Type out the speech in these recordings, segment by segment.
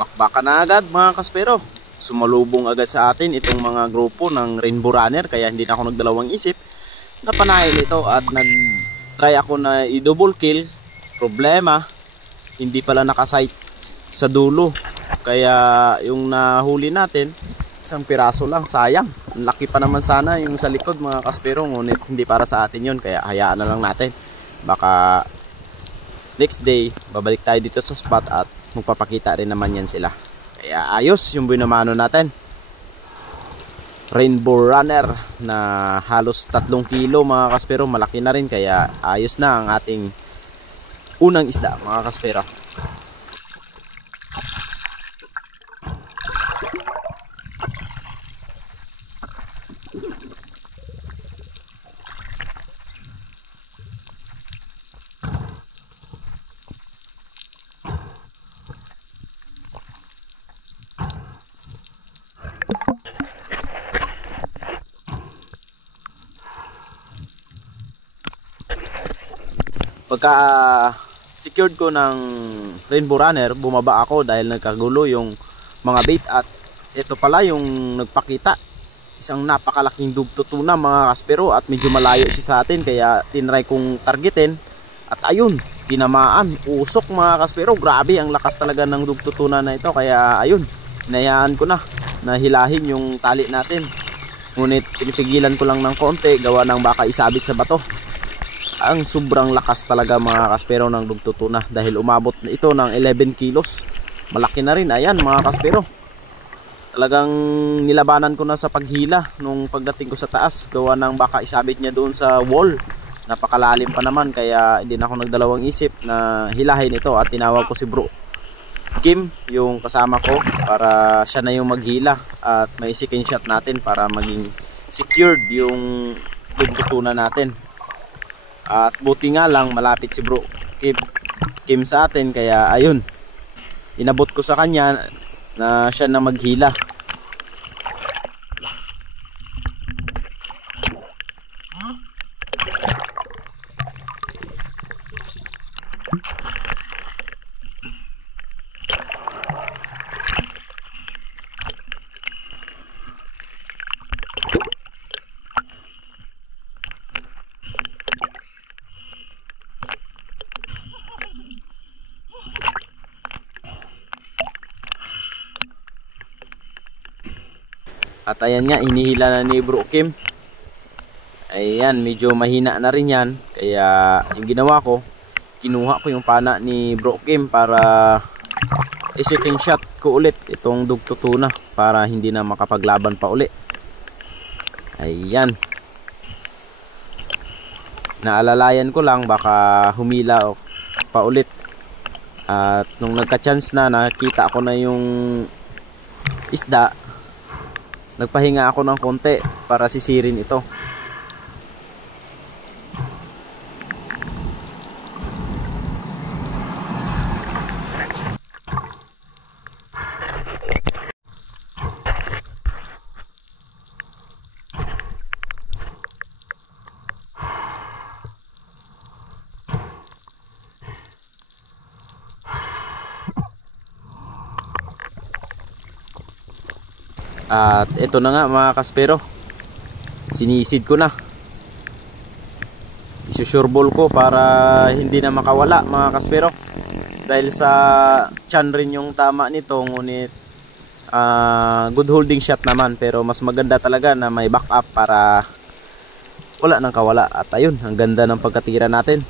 Bakbakan na agad mga kaspero. Sumalubong agad sa atin itong mga grupo ng Rainbow Runner, kaya hindi na ako nagdalawang isip na panahin ito at nag-try ako na i-double kill. Problema, hindi pala nakasight sa dulo, kaya yung nahuli natin isang piraso lang, sayang. Ang laki pa naman sana yung sa likod mga kaspero, ngunit hindi para sa atin yun, kaya hayaan na lang natin. Baka next day babalik tayo dito sa spot at magpapakita rin naman yan sila. Kaya ayos yung binamano natin, Rainbow Runner na halos 3 kilo mga kaspero. Malaki na rin, kaya ayos na ang ating unang isda mga kaspero. Pagka secured ko ng Rainbow Runner, bumaba ako dahil nagkagulo yung mga bait, at ito pala yung nagpakita. Isang napakalaking dugtutuna mga kaspero, at medyo malayo siya sa atin, kaya tinry kong targetin at ayun, tinamaan. Usok mga kaspero, grabe ang lakas talaga ng dugtutuna na ito, kaya ayun, hinayaan ko na hilahin yung tali natin. Ngunit pinipigilan ko lang ng konti, gawa ng baka isabit sa bato. Ang sobrang lakas talaga mga kaspero ng dugtutuna, dahil umabot ito ng 11 kilos. Malaki na rin, ayan mga kaspero. Talagang nilabanan ko na sa paghila nung pagdating ko sa taas, gawa ng baka isabit niya doon sa wall. Napakalalim pa naman, kaya hindi na ako nagdalawang isip na hilahin ito, at tinawag ko si Bro Kim, yung kasama ko, para siya na yung maghila at may second shot natin para maging secured yung dugtutuna natin. At buti nga lang malapit si Bro Kim sa atin, kaya ayun, inabot ko sa kanya na siya na maghila. At ayan nga, hinihila na ni Bro Kim. Ayan, medyo mahina na rin yan, kaya yung ginawa ko, kinuha ko yung pana ni Bro Kim para i-second shot ko ulit itong dugtutuna para hindi na makapaglaban pa uli. Ayan, naalalayan ko lang baka humila pa ulit. At nung nagka-chance na nakita ko na yung isda, nagpahinga ako ng konti para sisirin ito. At ito na nga mga kaspero, sinisid ko na, isusureball ko para hindi na makawala mga kaspero, dahil sa tiyan rin yung tama nito. Ngunit good holding shot naman, pero mas maganda talaga na may backup para wala nang kawala. At ayun, ang ganda ng pagkatira natin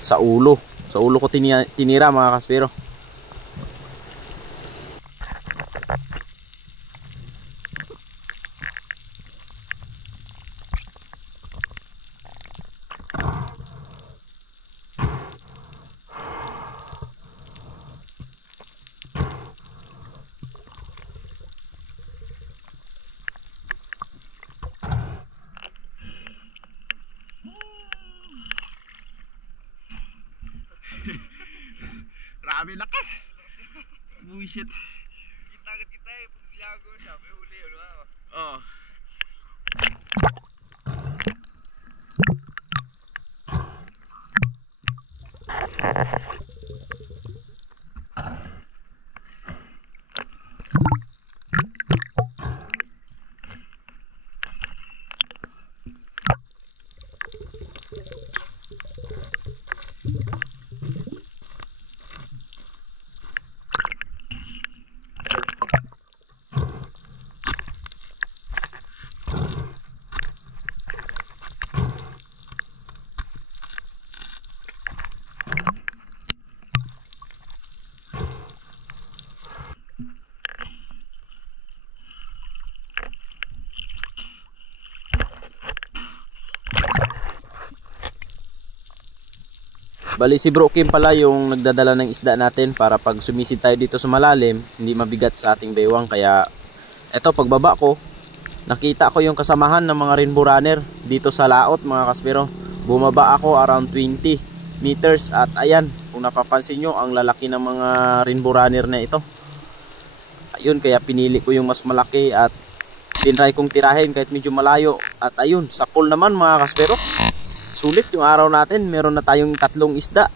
sa ulo ko tinira mga kaspero. Grabe lakas. Bullshit. Kita eh, pagbilago siya, may huli yun, ba? Oo. Bali si Bro Kim pala yung nagdadala ng isda natin para pag sumisid tayo dito sa malalim, hindi mabigat sa ating baywang. Kaya eto, pagbaba ko, nakita ko yung kasamahan ng mga rainbow runner dito sa laot mga kaspero. Bumaba ako around 20 meters at ayan, kung napapansin nyo, ang lalaki ng mga rainbow runner na ito. Ayun, kaya pinili ko yung mas malaki at tinry kong tirahin kahit medyo malayo. At ayun, sa pool naman mga kaspero, sulit yung araw natin, meron na tayong 3 isda.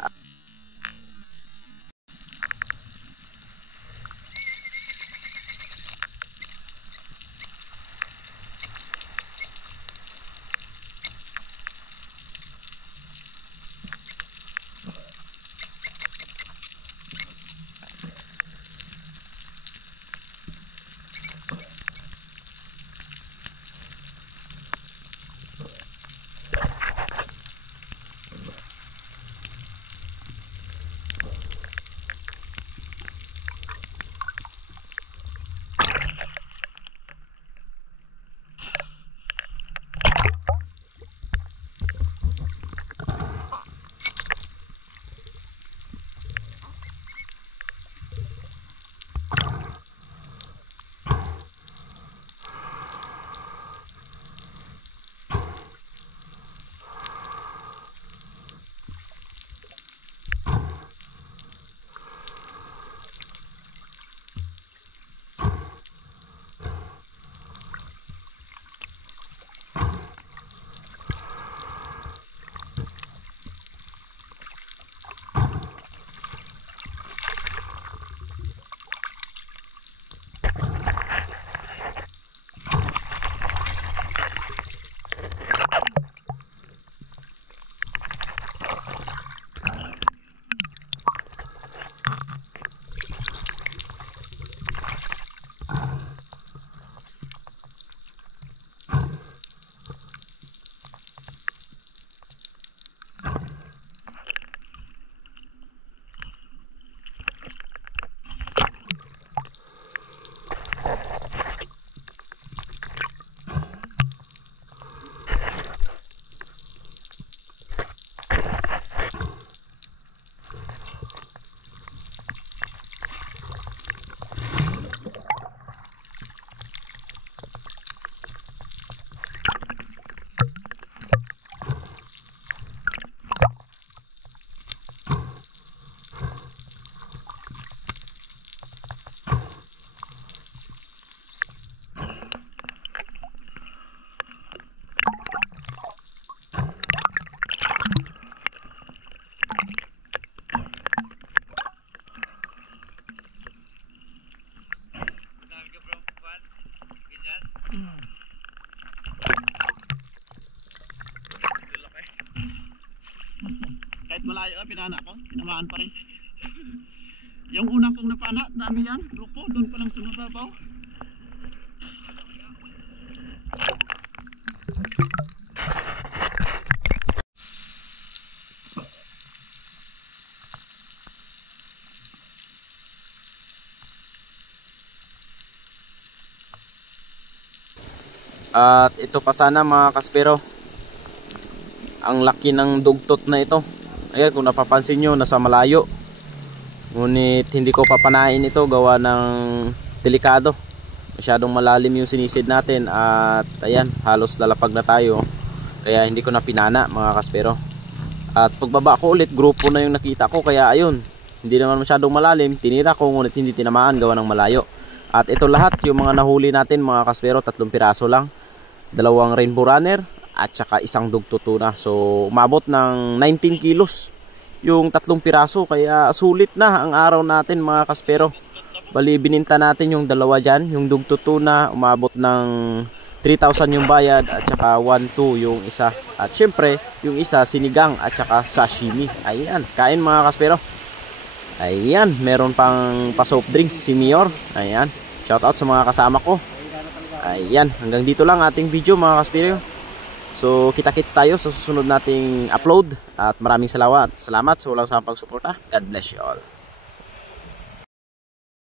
Kahit malayo pinana ko, tinamaan pa rin. Yung unang kong napana, dami yan, grupo, doon pa lang sa mababaw. At ito pa sana mga kaspero, ang laki ng dugtot na ito. Ayan, kung napapansin nyo, nasa malayo. Ngunit hindi ko papanain ito gawa ng delikado. Masyadong malalim yung sinisid natin. At ayan, halos lalapag na tayo. Kaya hindi ko na pinana mga kaspero. At pagbaba ko ulit, grupo na yung nakita ko. Kaya ayun, hindi naman masyadong malalim. Tinira ko ngunit hindi tinamaan gawa ng malayo. At ito lahat yung mga nahuli natin mga kaspero, 3 piraso lang. 2 rainbow runner at saka 1 dugto tuna. So umabot ng 19 kilos yung 3 piraso. Kaya sulit na ang araw natin mga kaspero. Bali bininta natin yung 2 dyan, yung dugto tuna, umabot ng 3,000 yung bayad at saka 1,200 yung isa. At syempre yung isa sinigang at saka sashimi. Ayan, kain mga kaspero. Ayan, meron pang pa-soft drinks si Mior. Ayan, shout out sa mga kasama ko. Ayan, hanggang dito lang ating video mga kaspero. So kita-kits tayo sa susunod nating upload. At maraming salamat sa walang sampang suporta. God bless you all.